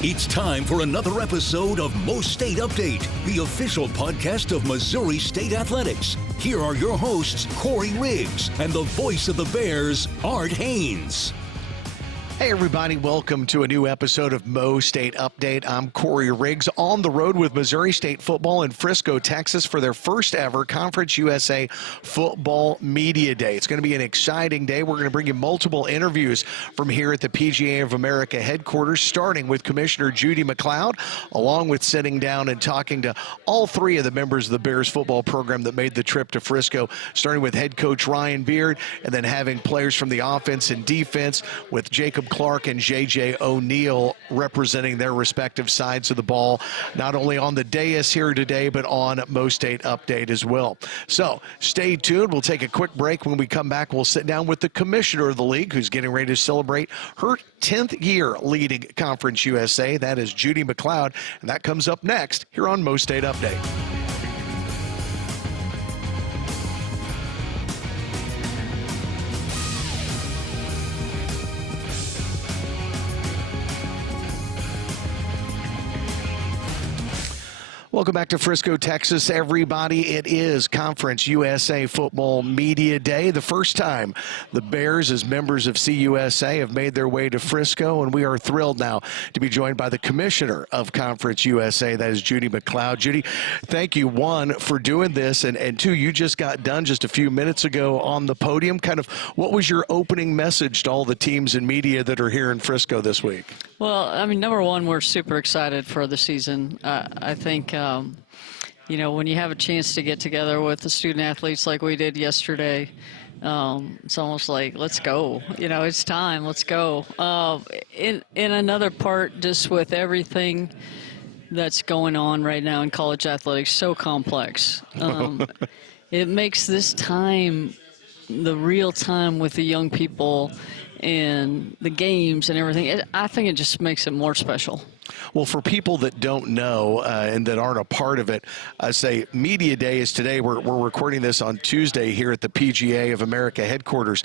It's time for another episode of MoState Update, the official podcast of Missouri State Athletics. Here are your hosts, Corey Riggs, and the voice of the Bears, Art Haynes. Hey everybody, welcome to a new episode of MoState Update. I'm Corey Riggs, on the road with Missouri State football in Frisco, Texas for their first ever Conference USA Football Media Day. It's going to be an exciting day. We're going to bring you multiple interviews from here at the PGA of America headquarters, starting with Commissioner Judy MacLeod, along with sitting down and talking to all three of the members of the Bears football program that made the trip to Frisco, starting with head coach Ryan Beard, and then having players from the offense and defense with Jacob Clark and J.J. O'Neal representing their respective sides of the ball, not only on the dais here today, but on MoState Update as well. So stay tuned. We'll take a quick break. When we come back, we'll sit down with the commissioner of the league, who's getting ready to celebrate her 10th year leading Conference USA. That is Judy MacLeod, and that comes up next here on MoState Update. Welcome back to Frisco, Texas, everybody. It is Conference USA Football Media Day. The first time the Bears, as members of CUSA, have made their way to Frisco, and we are thrilled now to be joined by the Commissioner of Conference USA, that is Judy MacLeod. Judy, thank you, one, for doing this, and two, you just got done just a few minutes ago on the podium. Kind of, what was your opening message to all the teams and media that are here in Frisco this week? Well, I mean, number one, we're super excited for the season. I think, you know, when you have a chance to get together with the student athletes like we did yesterday, it's almost like, let's go. You know, it's time. Let's go. In another part, just with everything that's going on right now in college athletics, so complex. It makes this time the real time with the young people and the games and everything. I think it just makes it more special. Well, for people that don't know and that aren't a part of it, I say Media Day is today. We're recording this on Tuesday here at the PGA of America headquarters.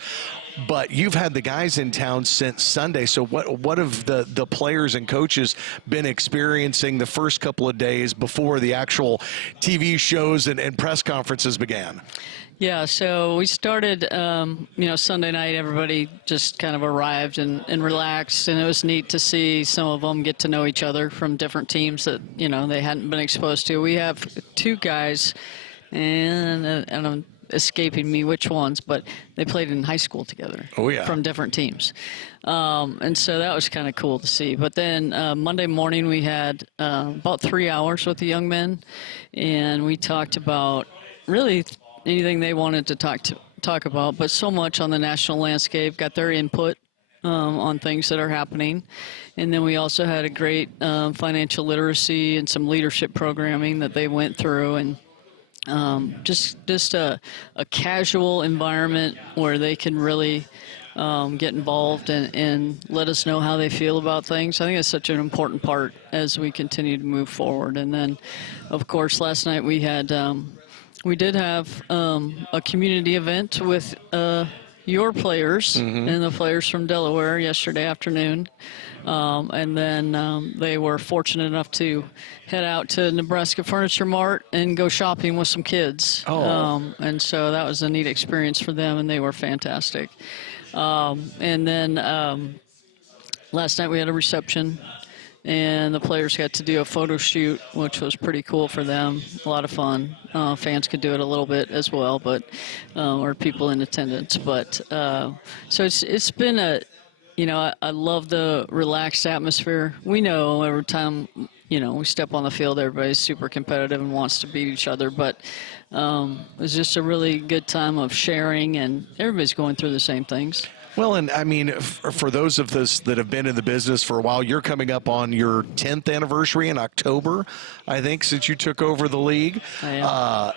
But you've had the guys in town since Sunday. So what have the players and coaches been experiencing the first couple of days before the actual TV shows and press conferences began? Yeah, so we started, you know, Sunday night. Everybody just kind of arrived and relaxed, and it was neat to see some of them get to know each other from different teams that, you know, they hadn't been exposed to. We have two guys, and I'm escaping me which ones, but they played in high school together. Oh, yeah. From different teams. And so that was kind of cool to see. But then Monday morning we had about 3 hours with the young men, and we talked about really anything they wanted to talk about, but so much on the national landscape, got their input on things that are happening. And then we also had a great financial literacy and some leadership programming that they went through, and just a casual environment where they can really get involved and let us know how they feel about things. I think it's such an important part as we continue to move forward. And then, of course, last night we had we did have a community event with your players and the players from Delaware yesterday afternoon. And then they were fortunate enough to head out to Nebraska Furniture Mart and go shopping with some kids. And so that was a neat experience for them, and they were fantastic. And then last night we had a reception, and the players got to do a photo shoot, which was pretty cool for them. A lot of fun. Fans could do it a little bit as well, but or people in attendance. But so it's been a, you know, I love the relaxed atmosphere. We know every time, you know, we step on the field, everybody's super competitive and wants to beat each other. But it was just a really good time of sharing, and everybody's going through the same things. Well, and I mean, for those of us that have been in the business for a while, you're coming up on your 10th anniversary in October, I think, since you took over the league. I am.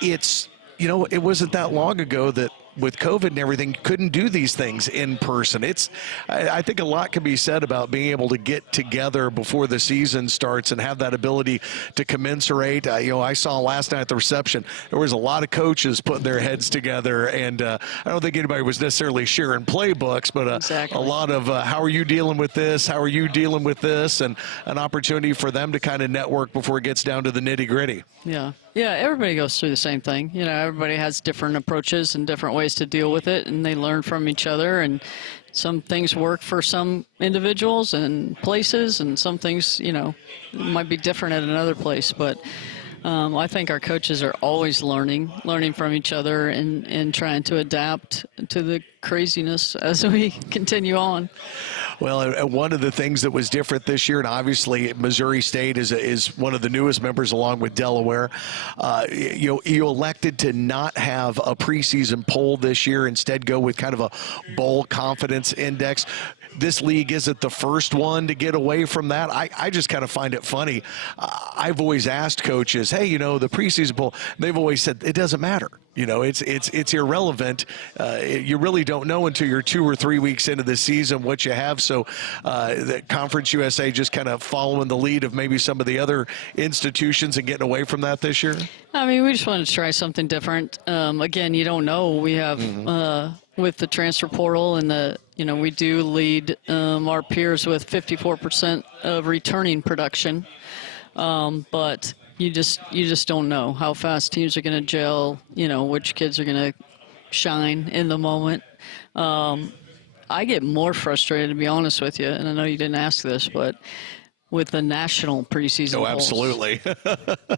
It's, you know, it wasn't that long ago that with COVID and everything, couldn't do these things in person. I think a lot can be said about being able to get together before the season starts and have that ability to commensurate. I saw last night at the reception, there was a lot of coaches putting their heads together, and I don't think anybody was necessarily sharing playbooks, but exactly. a lot of how are you dealing with this? How are you dealing with this? And an opportunity for them to kind of network before it gets down to the nitty-gritty. Yeah. Yeah, everybody goes through the same thing. Everybody has different approaches and different ways to deal with it, and they learn from each other. And some things work for some individuals and places, and some things, might be different at another place. But I think our coaches are always learning from each other and trying to adapt to the craziness as we continue on. Well, one of the things that was different this year, and obviously Missouri State is one of the newest members along with Delaware, you elected to not have a preseason poll this year, instead go with kind of a bowl confidence index. This league isn't the first one to get away from that. I just kind of find it funny. I've always asked coaches, hey, the preseason poll, they've always said it doesn't matter. It's irrelevant. You really don't know until you're 2 or 3 weeks into the season what you have. So the Conference USA just kind of following the lead of maybe some of the other institutions and getting away from that this year? I mean, we just wanted to try something different. Again, you don't know. We have with the transfer portal and we do lead our peers with 54% of returning production, but you just don't know how fast teams are going to gel. Which kids are going to shine in the moment. I get more frustrated, to be honest with you, and I know you didn't ask this, but with the national preseason Oh, polls. absolutely.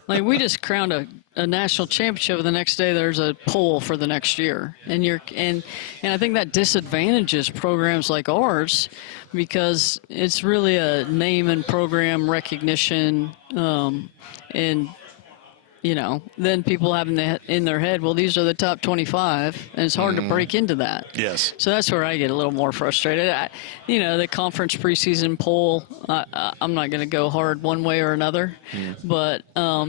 Like, we just crowned a national championship, and the next day there's a poll for the next year. And I think that disadvantages programs like ours, because it's really a name and program recognition, and then people have in their head, well, these are the top 25, and it's hard to break into that. Yes. So that's where I get a little more frustrated. The conference preseason poll, I'm not going to go hard one way or another, but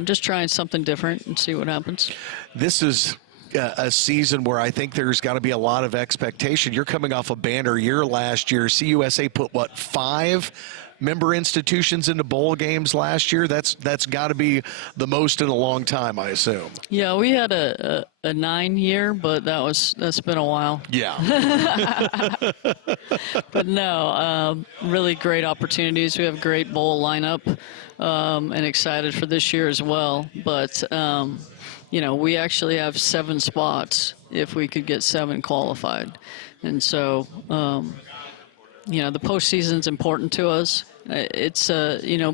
just trying something different and see what happens. This is a season where I think there's got to be a lot of expectation. You're coming off a banner year last year. CUSA put, 5 member institutions into bowl games last year? That's got to be the most in a long time, I assume. Yeah, we had a 9 year, but that's been a while. Yeah. But no, really great opportunities. We have a great bowl lineup, and excited for this year as well. But we actually have 7 spots if we could get 7 qualified, and so the postseason's important to us. It's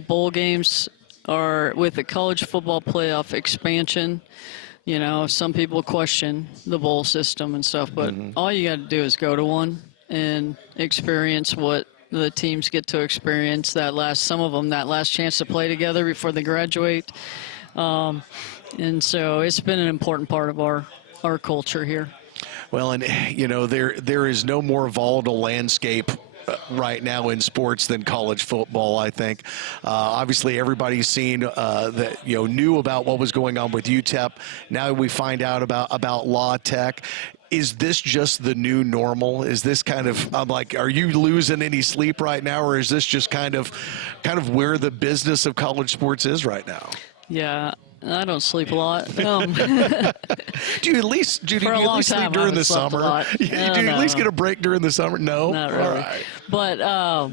bowl games are with the college football playoff expansion. Some people question the bowl system and stuff, but all you got to do is go to one and experience what the teams get to experience. Some of them that last chance to play together before they graduate, and so it's been an important part of our culture here. Well, and there is no more volatile landscape right now in sports than college football, I think. Obviously, everybody's seen that, knew about what was going on with UTEP. Now we find out about Law Tech. Is this just the new normal? Is this are you losing any sleep right now, or is this just kind of where the business of college sports is right now? Yeah. I don't sleep a lot. Do you at least sleep during the summer? Do you at least get a break during the summer? No? Not really. All right. But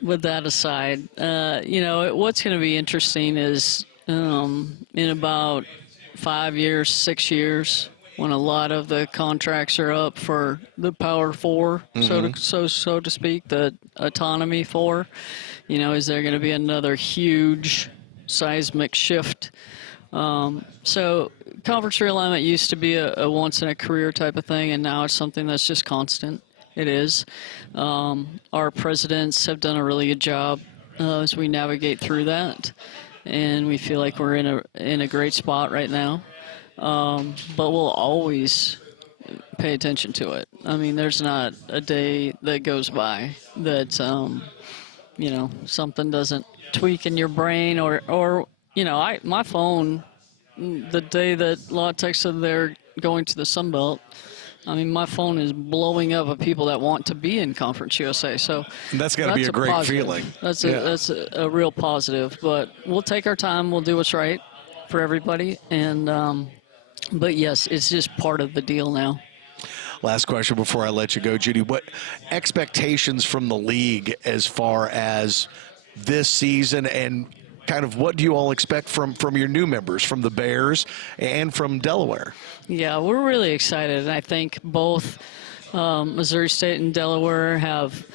with that aside, what's going to be interesting is in about 5 years, 6 years, when a lot of the contracts are up for the Power Four, so to speak, the Autonomy Four, is there going to be another huge seismic shift? So conference realignment used to be a once-in-a-career type of thing, and now it's something that's just constant. It is. Our presidents have done a really good job as we navigate through that, and we feel like we're in a great spot right now. But we'll always pay attention to it. I mean, there's not a day that goes by that something doesn't tweak in your brain or my phone, the day that Law Tech said they're going to the Sun Belt, I mean, my phone is blowing up of people that want to be in Conference USA. So that's got to be a great positive. feeling. That's a real positive. But we'll take our time. We'll do what's right for everybody. And but yes, it's just part of the deal now. Last question before I let you go, Judy. What expectations from the league as far as this season, and kind of what do you all expect from your new members, from the Bears and from Delaware? Yeah, we're really excited. And I think both Missouri State and Delaware have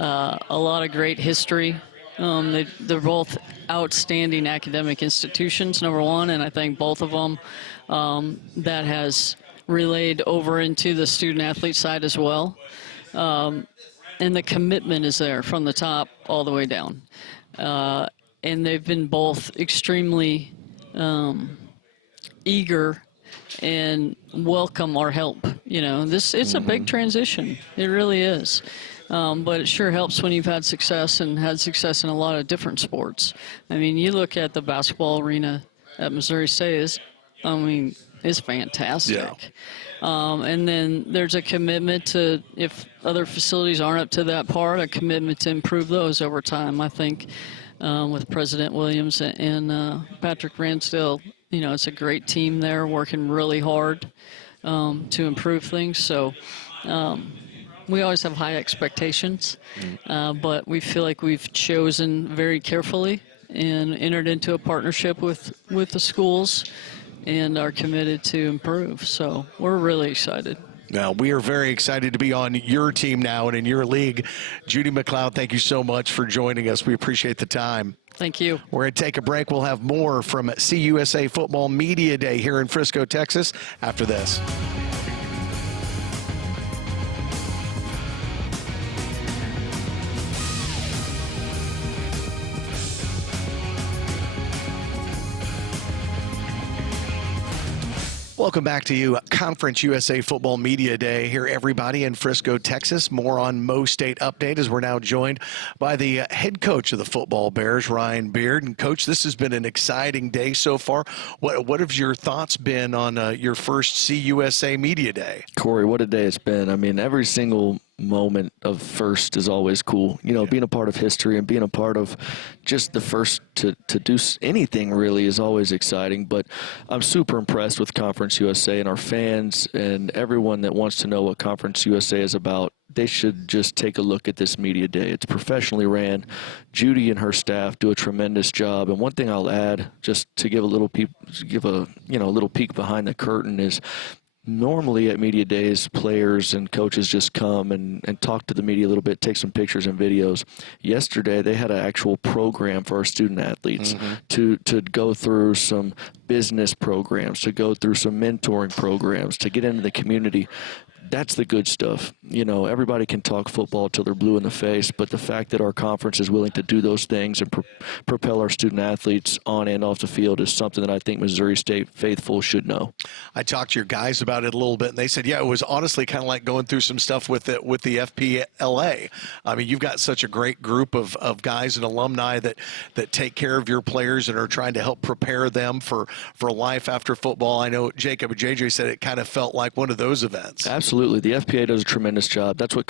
a lot of great history. They're both outstanding academic institutions, number one, and I think both of them that has relayed over into the student-athlete side as well. And the commitment is there from the top all the way down. And they've been both extremely eager and welcome our help. You know, it's a big transition. It really is. But it sure helps when you've had success and had success in a lot of different sports. I mean, you look at the basketball arena at Missouri State, it's fantastic. Yeah. And then there's a commitment to, if other facilities aren't up to that part, a commitment to improve those over time. I think with President Williams and Patrick Ransdell, you know, it's a great team there working really hard to improve things. So we always have high expectations, but we feel like we've chosen very carefully and entered into a partnership with the schools and are committed to improve. So we're really excited. Now, we are very excited to be on your team now and in your league. Judy MacLeod, thank you so much for joining us. We appreciate the time. Thank you. We're going to take a break. We'll have more from CUSA Football Media Day here in Frisco, Texas, after this. Welcome back to you, Conference USA Football Media Day here, everybody, in Frisco, Texas. More on MoState Update as we're now joined by the head coach of the Football Bears, Ryan Beard. And, Coach, this has been an exciting day so far. What have your thoughts been on your first CUSA Media Day? Corey, what a day it's been. I mean, every single moment of first is always cool. You know, being a part of history and being a part of just the first to do anything really is always exciting. But I'm super impressed with Conference USA and our fans and everyone that wants to know what Conference USA is about. They should just take a look at this media day. It's professionally ran. Judy and her staff do a tremendous job. And one thing I'll add, just to give a little little peek behind the curtain, is normally at media days, players and coaches just come and talk to the media a little bit, take some pictures and videos. Yesterday, they had an actual program for our student athletes to go through some business programs, to go through some mentoring programs, to get into the community. That's the good stuff. You know, everybody can talk football till they're blue in the face, but the fact that our conference is willing to do those things and propel our student athletes on and off the field is something that I think Missouri State faithful should know. I talked to your guys about it a little bit, and they said, yeah, it was honestly kind of like going through some stuff with the FPLA. I mean, you've got such a great group of guys and alumni that take care of your players and are trying to help prepare them for life after football. I know Jacob and JJ said it kind of felt like one of those events. Absolutely. The FPA does a tremendous job. That's what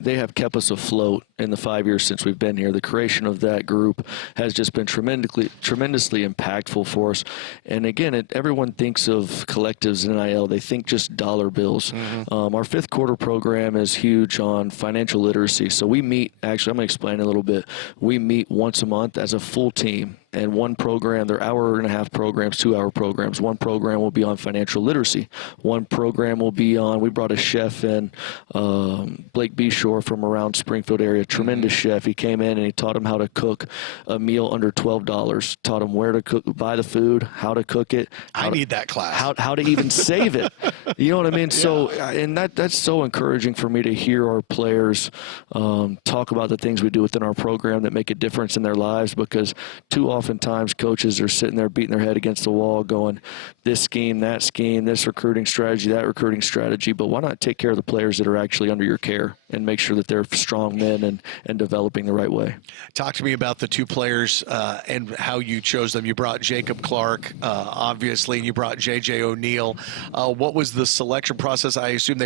they have kept us afloat in the 5 years since we've been here. The creation of that group has just been tremendously impactful for us. And again, everyone thinks of collectives and NIL. They think just dollar bills. Our fifth quarter program is huge on financial literacy. So we meet, actually, I'm going to explain a little bit. We meet once a month as a full team. And one program, they're hour-and-a-half programs, 2-hour programs. One program will be on financial literacy. One program will be on, we brought a chef in, Blake Beshore from around Springfield area, tremendous chef. He came in and he taught them how to cook a meal under $12, taught them where to buy the food, how to cook it. I need that class. How to even save it. You know what I mean? Yeah. So, and that's so encouraging for me to hear our players talk about the things we do within our program that make a difference in their lives, because too often oftentimes coaches are sitting there beating their head against the wall going, this scheme, this recruiting strategy, that recruiting strategy. But why not take care of the players that are actually under your care and make sure that they're strong men and developing the right way? Talk to me about the two players and how you chose them. You brought Jacob Clark, obviously, and you brought J.J. O'Neal. What was the selection process? I assume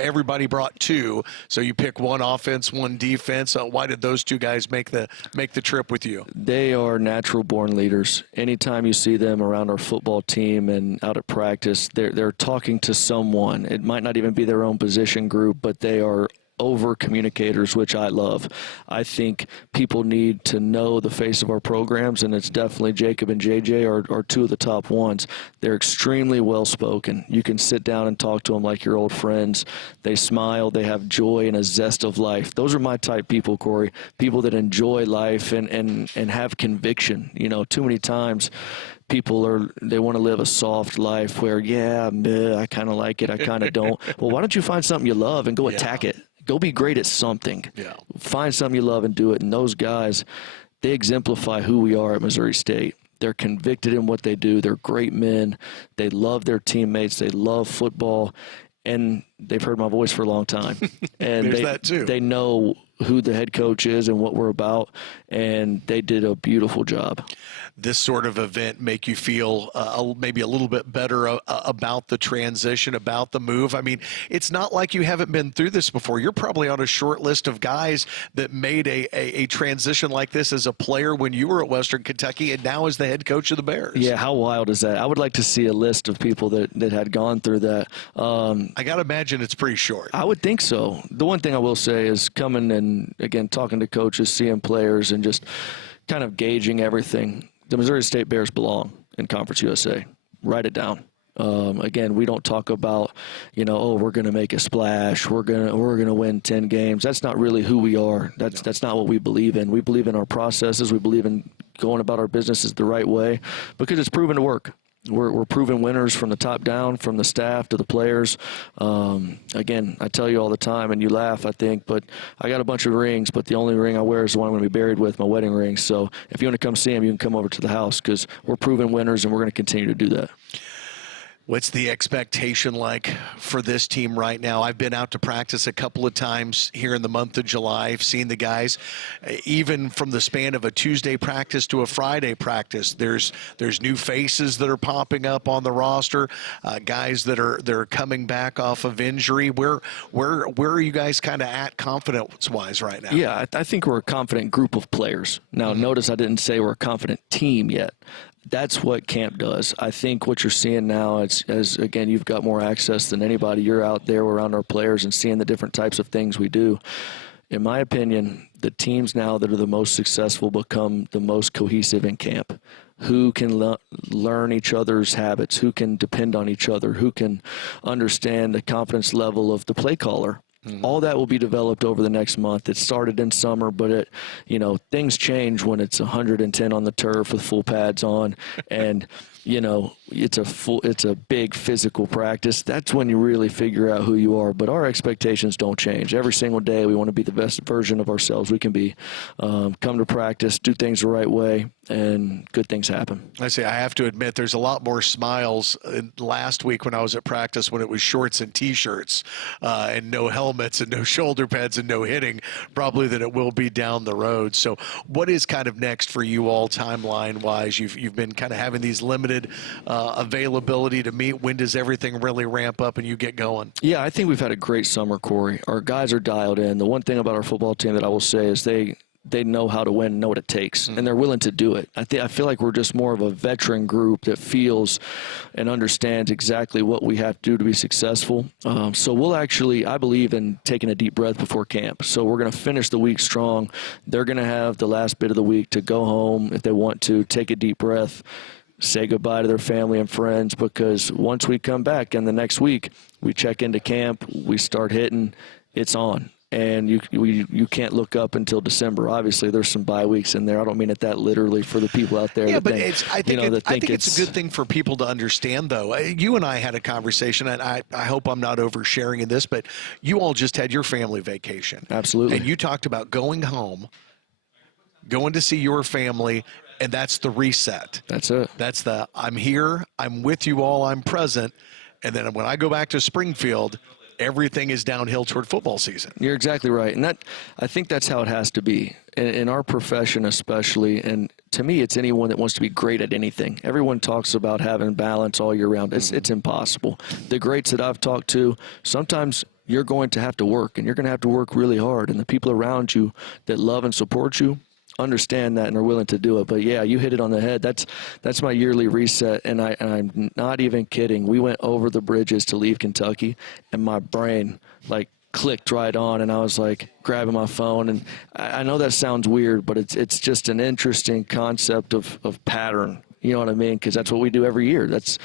everybody brought two, so you pick one offense, one defense. Why did those two guys make the trip with you? They are natural-born leaders. Anytime you see them around our football team and out at practice, they're talking to someone. It might not even be their own position group, but they are over communicators, which I love. I think people need to know the face of our programs, and it's definitely Jacob and JJ are two of the top ones. They're extremely well-spoken. You can sit down and talk to them like your old friends. They smile. They have joy and a zest of life. Those are my type people, Corey, people that enjoy life and have conviction. You know, too many times people they want to live a soft life where, I kind of like it, I kind of don't. Well, why don't you find something you love and go attack it? Go be great at something. Yeah. Find something you love and do it. And those guys, they exemplify who we are at Missouri State. They're convicted in what they do. They're great men. They love their teammates. They love football. And they've heard my voice for a long time. And that too. They know who the head coach is and what we're about, and they did a beautiful job. This sort of event make you feel maybe a little bit better about the transition, about the move? I mean, it's not like you haven't been through this before. You're probably on a short list of guys that made a transition like this as a player when you were at Western Kentucky and now as the head coach of the Bears. Yeah, how wild is that? I would like to see a list of people that had gone through that. I got to imagine it's pretty short. I would think so. The one thing I will say is coming and, again, talking to coaches, seeing players, and just kind of gauging everything. The Missouri State Bears belong in Conference USA. Write it down. Again, we don't talk about, we're going to make a splash. We're going to win 10 games. That's not really who we are. That's not what we believe in. We believe in our processes. We believe in going about our businesses the right way because it's proven to work. We're proven winners from the top down, from the staff to the players. Again, I tell you all the time, and you laugh, I think, but I got a bunch of rings, but the only ring I wear is the one I'm going to be buried with, my wedding ring. So if you want to come see them, you can come over to the house because we're proven winners, and we're going to continue to do that. What's the expectation like for this team right now? I've been out to practice a couple of times here in the month of July. I've seen the guys, even from the span of a Tuesday practice to a Friday practice. There's new faces that are popping up on the roster, guys that are coming back off of injury. Where are you guys kind of at confidence-wise right now? Yeah, I think we're a confident group of players. Now, notice I didn't say we're a confident team yet. That's what camp does. I think what you're seeing now as again, you've got more access than anybody. You're out there around our players and seeing the different types of things we do. In my opinion, the teams now that are the most successful become the most cohesive in camp. Who can learn each other's habits, who can depend on each other, who can understand the confidence level of the play caller. All that will be developed over the next month. It started in summer, but things change when it's 110 on the turf with full pads on, and it's a big physical practice. That's when you really figure out who you are. But our expectations don't change. Every single day we want to be the best version of ourselves we can be. Come to practice, do things the right way, and good things happen. I have to admit there's a lot more smiles last week when I was at practice when it was shorts and T-shirts and no helmets and no shoulder pads and no hitting probably than it will be down the road. So what is kind of next for you all timeline-wise? You've been kind of having these limited availability to meet. When does everything really ramp up and you get going? Yeah, I think we've had a great summer, Corey. Our guys are dialed in. The one thing about our football team that I will say is they know how to win, know what it takes, and they're willing to do it. I feel like we're just more of a veteran group that feels and understands exactly what we have to do to be successful. So we'll actually, I believe in taking a deep breath before camp. So we're going to finish the week strong. They're going to have the last bit of the week to go home if they want to, take a deep breath, say goodbye to their family and friends, because once we come back and the next week we check into camp, we start hitting, it's on. And you can't look up until December. Obviously, there's some bye weeks in there. I don't mean it that literally for the people out there. Yeah, but I think it's a good thing for people to understand, though. You and I had a conversation, and I hope I'm not oversharing in this, but you all just had your family vacation. Absolutely. And you talked about going home, going to see your family, And that's the reset. That's it. That's the I'm here, I'm with you all, I'm present. And then when I go back to Springfield, everything is downhill toward football season. You're exactly right. And I think that's how it has to be in our profession especially. And to me, it's anyone that wants to be great at anything. Everyone talks about having balance all year round. It's impossible. The greats that I've talked to, sometimes you're going to have to work, and you're going to have to work really hard. And the people around you that love and support you understand that and are willing to do it. But yeah, you hit it on the head. That's my yearly reset, and I'm not even kidding. We went over the bridges to leave Kentucky, and my brain clicked right on, and I was grabbing my phone. And I know that sounds weird, but it's just an interesting concept of pattern. You know what I mean? Because that's what we do every year. That's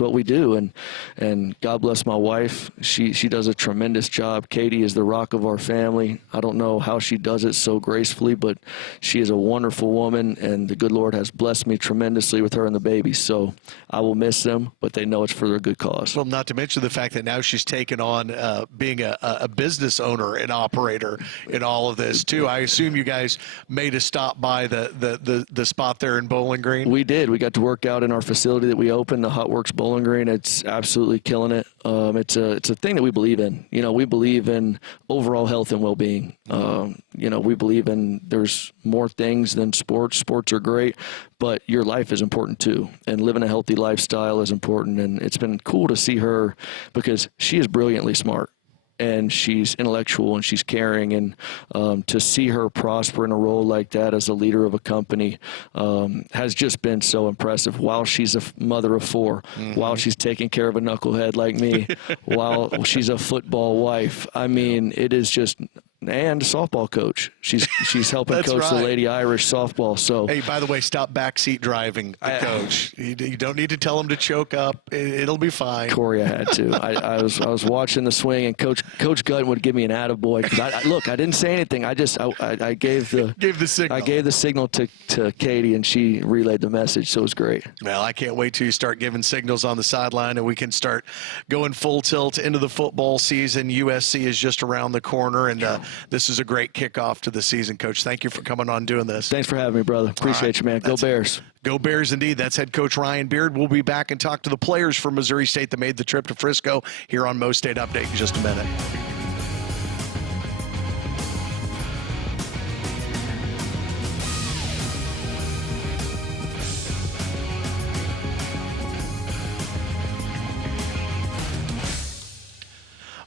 what we do. And God bless my wife. She does a tremendous job. Katie is the rock of our family. I don't know how she does it so gracefully, but she is a wonderful woman, and the good Lord has blessed me tremendously with her and the baby. So I will miss them, but they know it's for their good cause. Well, not to mention the fact that now she's taken on being a business owner and operator in all of this too. I assume you guys made a stop by the spot there in Bowling Green. We did. We got to work out in our facility that we opened, the Hot Works Bowling Green. It's absolutely killing it. It's a thing that we believe in. We believe in overall health and well-being. We believe in there's more things than sports. Sports are great, but your life is important too. And living a healthy lifestyle is important. And it's been cool to see her because she is brilliantly smart. And she's intellectual and she's caring, and to see her prosper in a role like that as a leader of a company has just been so impressive. While she's a mother of four, while she's taking care of a knucklehead like me, while she's a football wife, I mean, it is just. And a softball coach. She's helping coach the Lady Irish softball. So hey, by the way, stop backseat driving the coach. You don't need to tell him to choke up. It'll be fine. Corey, I had to. I was watching the swing, and Coach Gutton would give me an attaboy because I didn't say anything. I gave the signal. I gave the signal to Katie, and she relayed the message. So it was great. Well, I can't wait till you start giving signals on the sideline, and we can start going full tilt into the football season. USC is just around the corner, and this is a great kickoff to the season, Coach. Thank you for coming on doing this. Thanks for having me, brother. Appreciate you, man. Go Bears. Go Bears indeed. That's head coach Ryan Beard. We'll be back and talk to the players from Missouri State that made the trip to Frisco here on MoState Update in just a minute.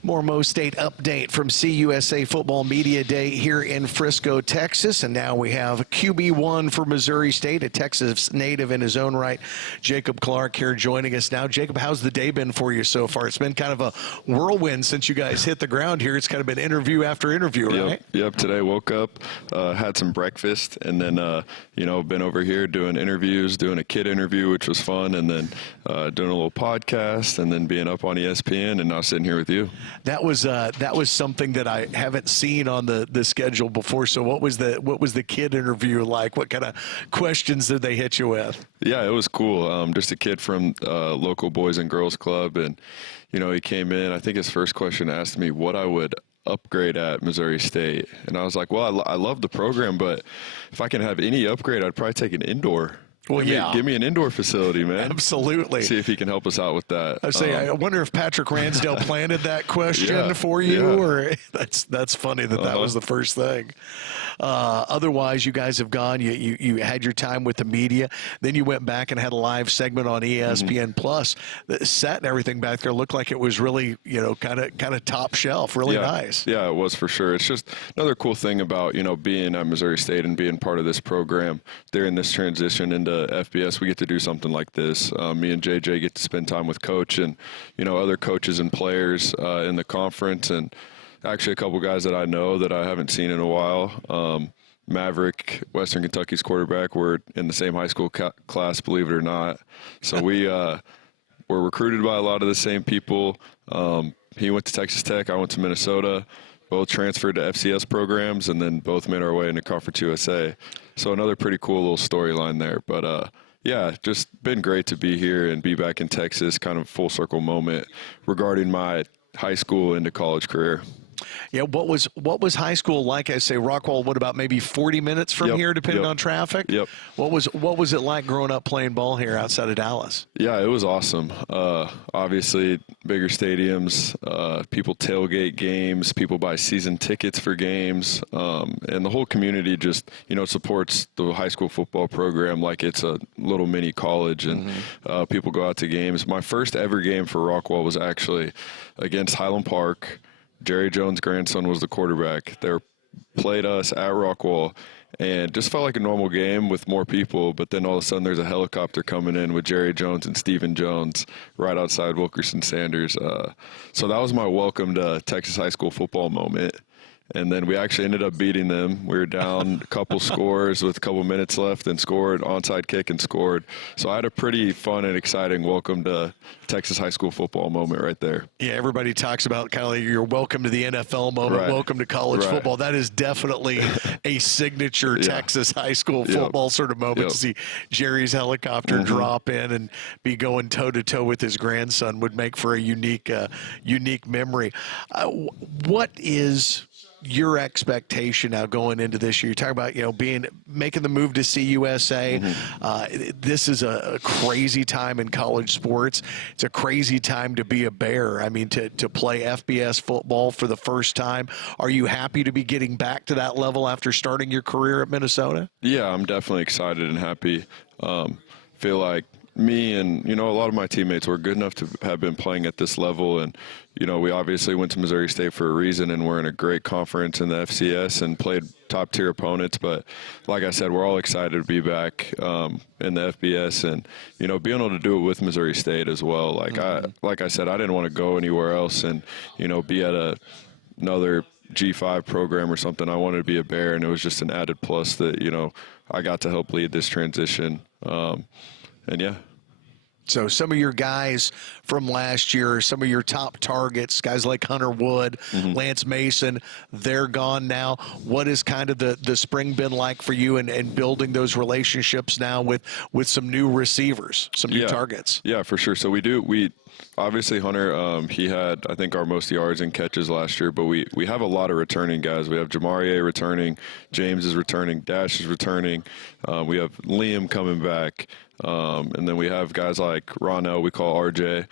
More MoState update from CUSA Football Media Day here in Frisco, Texas. And now we have QB1 for Missouri State, a Texas native in his own right, Jacob Clark here joining us now. Jacob, how's the day been for you so far? It's been kind of a whirlwind since you guys hit the ground here. It's kind of been interview after interview, right? Yep. Today woke up, had some breakfast, and then, been over here doing interviews, doing a kid interview, which was fun, and then doing a little podcast, and then being up on ESPN, and now sitting here with you. That was something that I haven't seen on the schedule before. So what was the kid interview like? What kind of questions did they hit you with? Yeah, it was cool. Just a kid from local Boys and Girls Club, and he came in. I think his first question asked me what I would upgrade at Missouri State, and I was like, well, I love the program, but if I can have any upgrade, I'd probably take an indoor. Well, give me an indoor facility, man. Absolutely. See if he can help us out with that. I wonder if Patrick Ransdale planted that question for you, or that's funny that was the first thing. Otherwise, you guys have gone. You had your time with the media. Then you went back and had a live segment on ESPN Plus. The set and everything back there looked like it was really, kind of top shelf, really nice. Yeah, it was for sure. It's just another cool thing about being at Missouri State and being part of this program during this transition into FBS. We get to do something like this. Me and JJ get to spend time with Coach and other coaches and players in the conference, and actually a couple guys that I know that I haven't seen in a while. Maverick, Western Kentucky's quarterback, we're in the same high school class, believe it or not. So we were recruited by a lot of the same people. He went to Texas Tech, I went to Minnesota. Both transferred to FCS programs, and then both made our way into Conference USA. So another pretty cool little storyline there. But, just been great to be here and be back in Texas, kind of full circle moment regarding my high school into college career. Yeah, what was high school like? I say Rockwall, what about maybe 40 minutes from here, depending on traffic? Yep. What was it like growing up playing ball here outside of Dallas? Yeah, it was awesome. Obviously, bigger stadiums, people tailgate games, people buy season tickets for games, and the whole community just, supports the high school football program like it's a little mini college, and people go out to games. My first ever game for Rockwall was actually against Highland Park. Jerry Jones' grandson was the quarterback. They played us at Rockwall, and just felt like a normal game with more people, but then all of a sudden there's a helicopter coming in with Jerry Jones and Stephen Jones right outside Wilkerson Sanders. So that was my welcome to Texas high school football moment. And then we actually ended up beating them. We were down a couple scores with a couple minutes left and scored, onside kick and scored. So I had a pretty fun and exciting welcome to Texas high school football moment right there. Yeah, everybody talks about kind of like your welcome to the NFL moment, welcome to college football. That is definitely a signature Texas high school football sort of moment to see Jerry's helicopter drop in and be going toe-to-toe with his grandson would make for a unique memory. What is your expectation now going into this year? You talk about, making the move to CUSA. This is a crazy time in college sports. It's a crazy time to be a Bear. I mean, to play FBS football for the first time. Are you happy to be getting back to that level after starting your career at Minnesota? Yeah, I'm definitely excited and happy. Feel like me and, a lot of my teammates were good enough to have been playing at this level. And, we obviously went to Missouri State for a reason, and we're in a great conference in the FCS and played top-tier opponents. But like I said, we're all excited to be back in the FBS and, being able to do it with Missouri State as well. Like I said, I didn't want to go anywhere else and, be at another G5 program or something. I wanted to be a Bear, and it was just an added plus that, I got to help lead this transition. And yeah. So some of your guys from last year, some of your top targets, guys like Hunter Wood, Lance Mason, they're gone now. What has kind of the spring been like for you and building those relationships now with some new receivers, some new targets? Yeah, for sure. So we obviously Hunter, he had, I think, our most yards and catches last year, but we have a lot of returning guys. We have Jamarie returning, James is returning, Dash is returning. We have Liam coming back. And then we have guys like Ronell, we call RJ.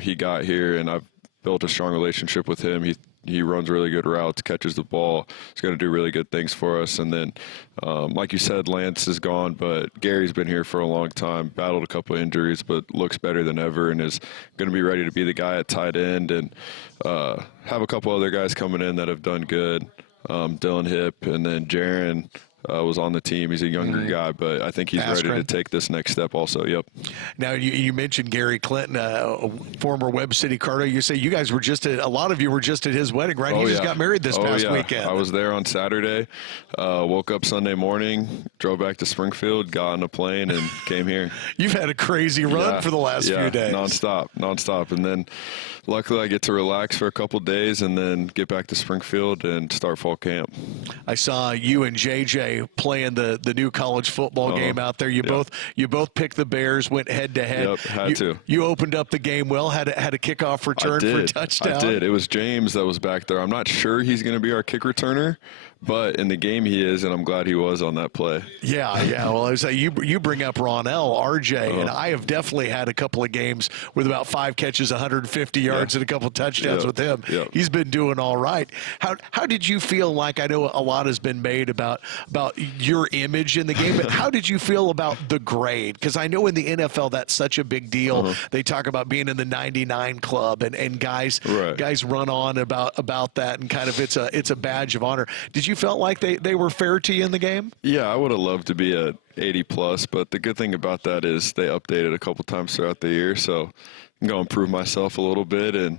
He got here, and I've built a strong relationship with him. He runs really good routes, catches the ball. He's going to do really good things for us. And then, like you said, Lance is gone, but Gary's been here for a long time, battled a couple of injuries, but looks better than ever and is going to be ready to be the guy at tight end. And have a couple other guys coming in that have done good. Dylan Hipp, and then Jaron was on the team. He's a younger guy, but I think he's ready to take this next step also. Yep. Now, you mentioned Gary Clinton, a former Webb City Cardinal. You say you guys were a lot of you were just at his wedding, right? He just got married this past weekend. I was there on Saturday, woke up Sunday morning, drove back to Springfield, got on a plane, and came here. You've had a crazy run for the last few days. Nonstop. And then luckily I get to relax for a couple days and then get back to Springfield and start fall camp. I saw you and JJ playing the new college football game out there. You both picked the Bears, went head to head. Yep, had to. You opened up the game well, had a kickoff return for a touchdown. I did. It was James that was back there. I'm not sure he's going to be our kick returner, but in the game he is, and I'm glad he was on that play. Yeah. Well, I was like, you bring up Ronell, RJ, and I have definitely had a couple of games with about 5 catches, 150 yards, and a couple of touchdowns with him. He's been doing all right. How did you feel like, I know a lot has been made about your image in the game, but how did you feel about the grade? Because I know in the NFL that's such a big deal. They talk about being in the 99 club, and guys run on about that, and kind of it's a badge of honor. Did you felt like they were fair to you in the game? Yeah, I would have loved to be at 80 plus, but the good thing about that is they updated a couple times throughout the year, so I'm going to improve myself a little bit, and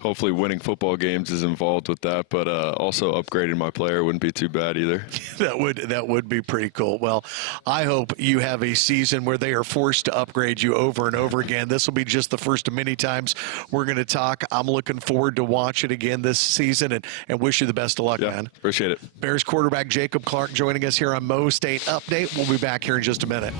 hopefully winning football games is involved with that, but also upgrading my player wouldn't be too bad either. That would be pretty cool. Well, I hope you have a season where they are forced to upgrade you over and over again. This will be just the first of many times we're going to talk. I'm looking forward to watch it again this season, and wish you the best of luck, man. Appreciate it. Bears quarterback Jacob Clark joining us here on MoState Update. We'll be back here in just a minute.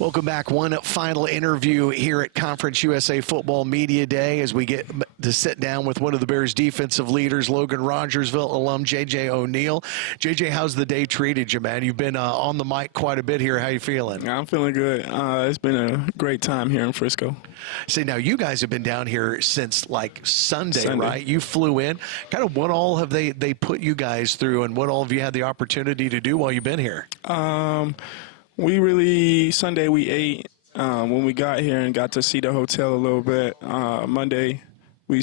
Welcome back. One final interview here at Conference USA Football Media Day as we get to sit down with one of the Bears' defensive leaders, Logan Rogersville alum J.J. O'Neal. J.J., how's the day treated you, man? You've been on the mic quite a bit here. How you feeling? I'm feeling good. It's been a great time here in Frisco. See, now you guys have been down here since like Sunday, right? You flew in. Kind of what all have they put you guys through, and what all have you had the opportunity to do while you've been here? Sunday we ate when we got here and got to see the hotel a little bit. Monday we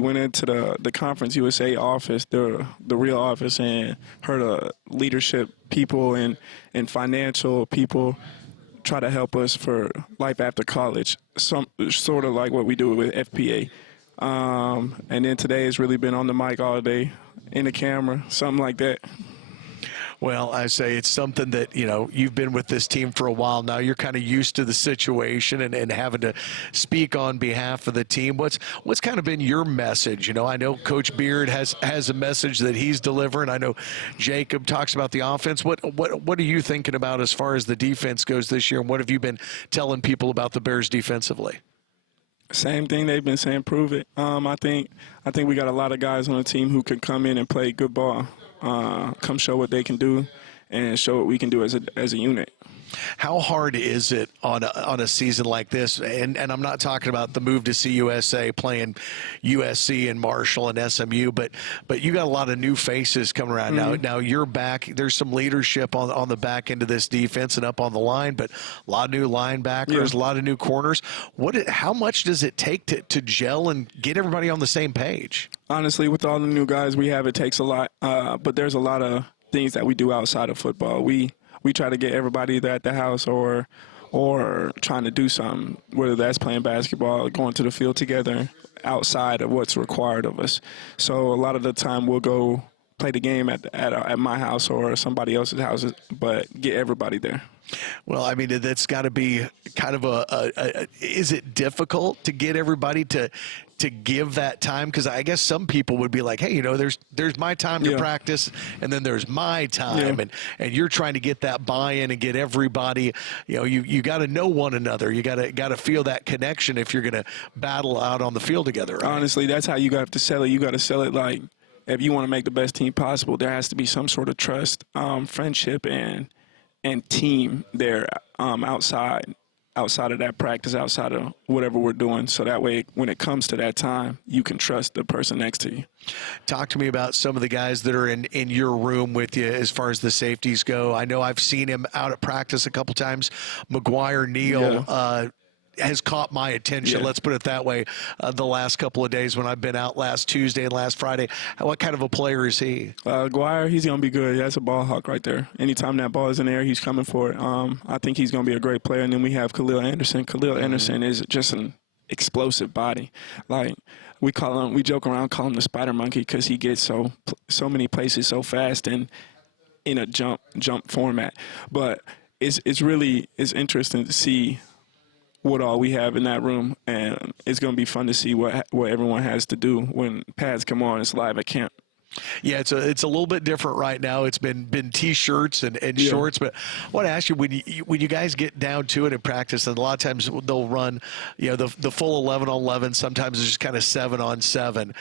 went into the Conference USA office, the real office, and heard leadership people and financial people try to help us for life after college, sort of like what we do with FPA. And then today has really been on the mic all day, in the camera, something like that. Well, I say it's something that, you've been with this team for a while now. You're kind of used to the situation and having to speak on behalf of the team. What's kind of been your message? I know Coach Beard has a message that he's delivering. I know Jacob talks about the offense. What are you thinking about as far as the defense goes this year, and what have you been telling people about the Bears defensively? Same thing they've been saying, prove it. I think we got a lot of guys on the team who can come in and play good ball. Come show what they can do and show what we can do as a unit. How hard is it on a season like this? And I'm not talking about the move to CUSA, playing USC and Marshall and SMU, but you got a lot of new faces coming around now. Now you're back. There's some leadership on the back end of this defense and up on the line, but a lot of new linebackers, a lot of new corners. How much does it take to gel and get everybody on the same page? Honestly, with all the new guys we have, it takes a lot. But there's a lot of things that we do outside of football. We try to get everybody either at the house or trying to do something, whether that's playing basketball, going to the field together outside of what's required of us. So a lot of the time we'll go play the game at my house or somebody else's house, but get everybody there. Well, I mean, that's got to be kind of is it difficult to get everybody to give that time? Because I guess some people would be like, hey, there's my time to practice, and then there's my time, and you're trying to get that buy-in and get everybody. You got to know one another. You got to feel that connection if you're going to battle out on the field together. Right? Honestly, that's how you got to sell it. You got to sell it like, if you want to make the best team possible, there has to be some sort of trust, friendship, and team there outside of that practice, outside of whatever we're doing. So that way, when it comes to that time, you can trust the person next to you. Talk to me about some of the guys that are in your room with you as far as the safeties go. I know I've seen him out at practice a couple times. McGuire Neal has caught my attention, let's put it that way, the last couple of days when I've been out last Tuesday and last Friday. What kind of a player is he? McGuire, he's going to be good. That's a ball hawk right there. Anytime that ball is in the air, he's coming for it. I think he's going to be a great player. And then we have Khalil Anderson. Anderson is just an explosive body. Like, we joke around, call him the spider monkey because he gets so many places so fast and in a jump format. But it's interesting to see what all we have in that room, and it's going to be fun to see what everyone has to do when pads come on. It's live at camp. Yeah, it's a little bit different right now. It's been T-shirts and shorts, but I want to ask you, when you guys get down to it in practice, and a lot of times they'll run the full 11-on-11. Sometimes it's just kind of 7-on-7.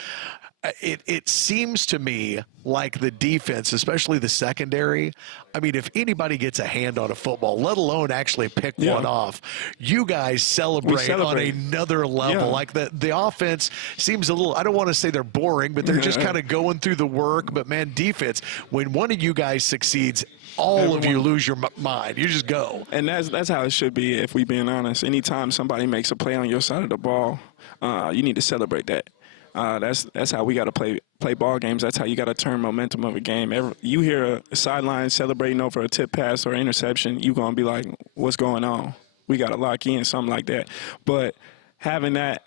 It seems to me like the defense, especially the secondary, I mean, if anybody gets a hand on a football, let alone actually pick one off, you guys celebrate on another level. Like the offense seems a little, I don't want to say they're boring, but they're just kind of going through the work. But, man, defense, when one of you guys succeeds, all of you lose your mind. You just go. And that's how it should be, if we're being honest. Anytime somebody makes a play on your side of the ball, you need to celebrate that. That's how we got to play ball games. That's how you got to turn momentum of a game. You hear a sideline celebrating over a tip pass or interception, you're going to be like, what's going on? We got to lock in, something like that. But having that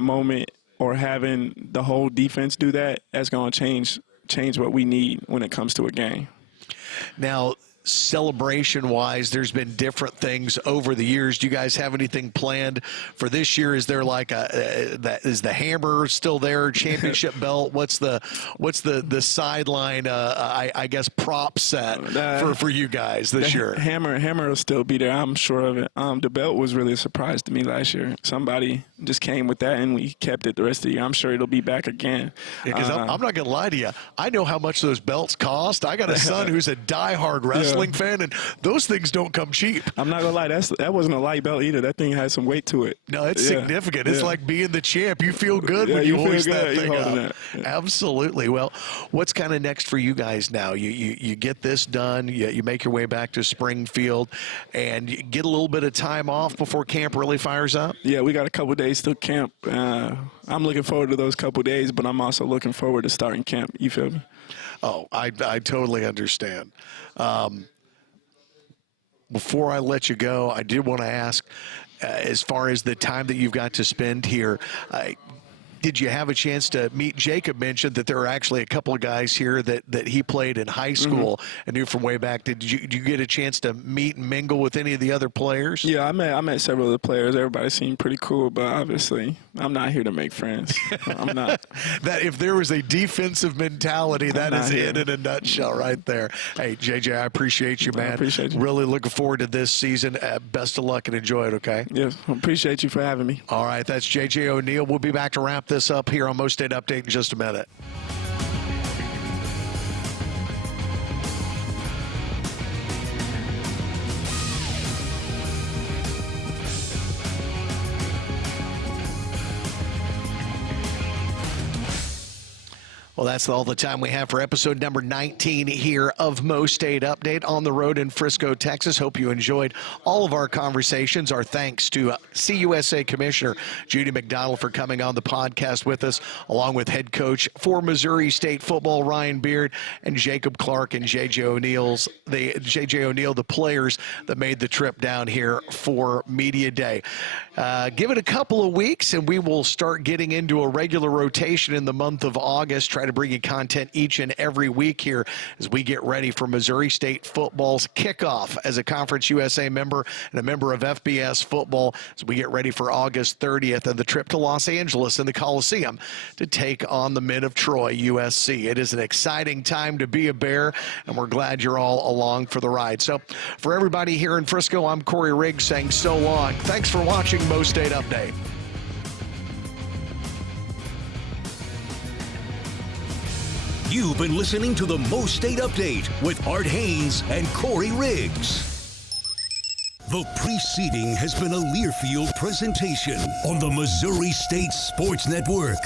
moment or having the whole defense do that, that's going to change what we need when it comes to a game. Now, celebration-wise, there's been different things over the years. Do you guys have anything planned for this year? Is there like is the hammer still there? Championship belt? What's the sideline? I guess prop set for you guys this year. Hammer will still be there. I'm sure of it. The belt was really a surprise to me last year. Somebody just came with that, and we kept it the rest of the year. I'm sure it'll be back again. Because I'm not going to lie to you. I know how much those belts cost. I got a son who's a diehard wrestling fan, and those things don't come cheap. I'm not gonna lie, that wasn't a light belt either. That thing had some weight to it. No, it's significant. It's like being the champ. You feel good when you hoist that thing up. Absolutely. Well, what's kind of next for you guys now? You get this done. You make your way back to Springfield, and you get a little bit of time off before camp really fires up. Yeah, we got a couple days till camp. I'm looking forward to those couple days, but I'm also looking forward to starting camp. You feel me? Oh, I totally understand. Before I let you go, I did want to ask, as far as the time that you've got to spend here, did you have a chance to meet? Jacob mentioned that there are actually a couple of guys here that he played in high school and knew from way back. Did you get a chance to meet and mingle with any of the other players? Yeah, I met several of the players. Everybody seemed pretty cool, but obviously I'm not here to make friends. I'm not. That if there was a defensive mentality, that is it in a nutshell right there. Hey, JJ, I appreciate you, man. I appreciate you. Really looking forward to this season. Best of luck and enjoy it, okay? Yes, I appreciate you for having me. All right, that's JJ O'Neill. We'll be back to wrap this up here on MoState Update in just a minute. Well, that's all the time we have for episode number 19 here of MoState Update on the road in Frisco, Texas. Hope you enjoyed all of our conversations. Our thanks to CUSA Commissioner Judy MacLeod for coming on the podcast with us, along with head coach for Missouri State football Ryan Beard and Jacob Clark and JJ O'Neill, the players that made the trip down here for Media Day. Give it a couple of weeks, and we will start getting into a regular rotation in the month of August. Try to bring you content each and every week here as we get ready for Missouri State football's kickoff as a Conference USA member and a member of FBS football as we get ready for August 30th and the trip to Los Angeles in the Coliseum to take on the men of Troy, USC. It is an exciting time to be a Bear, and we're glad you're all along for the ride. So for everybody here in Frisco, I'm Corey Riggs saying so long. Thanks for watching MoState Update. You've been listening to the MoState Update with Art Haynes and Corey Riggs. The preceding has been a Learfield presentation on the Missouri State Sports Network.